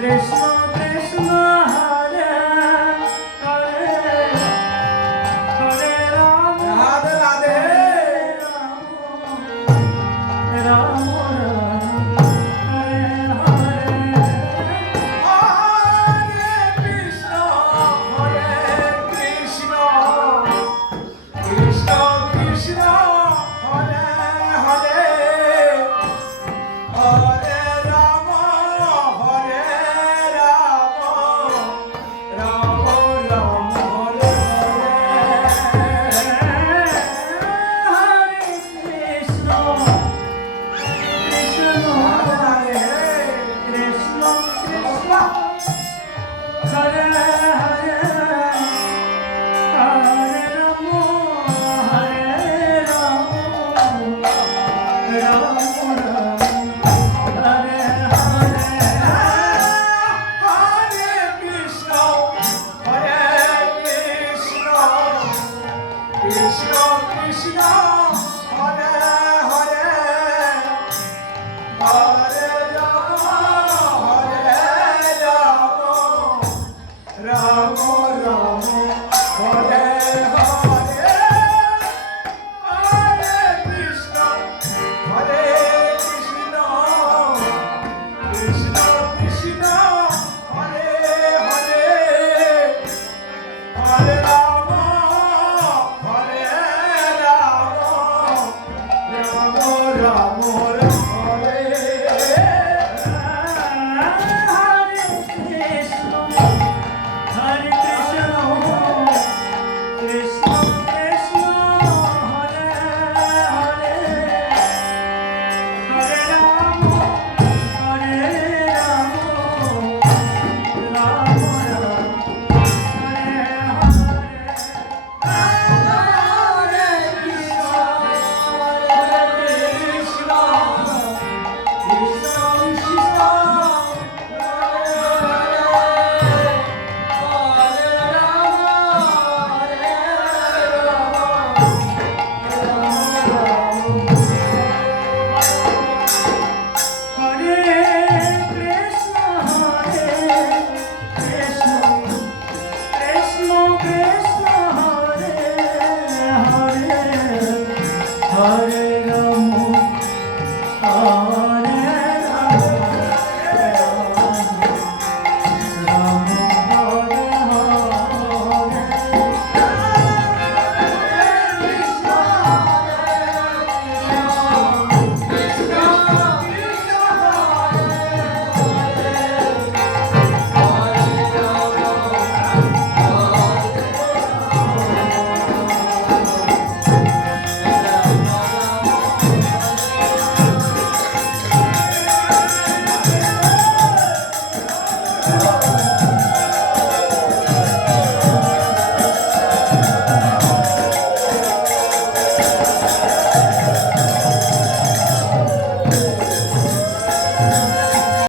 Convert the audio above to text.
Krishna Krishna, Krishna. Peace.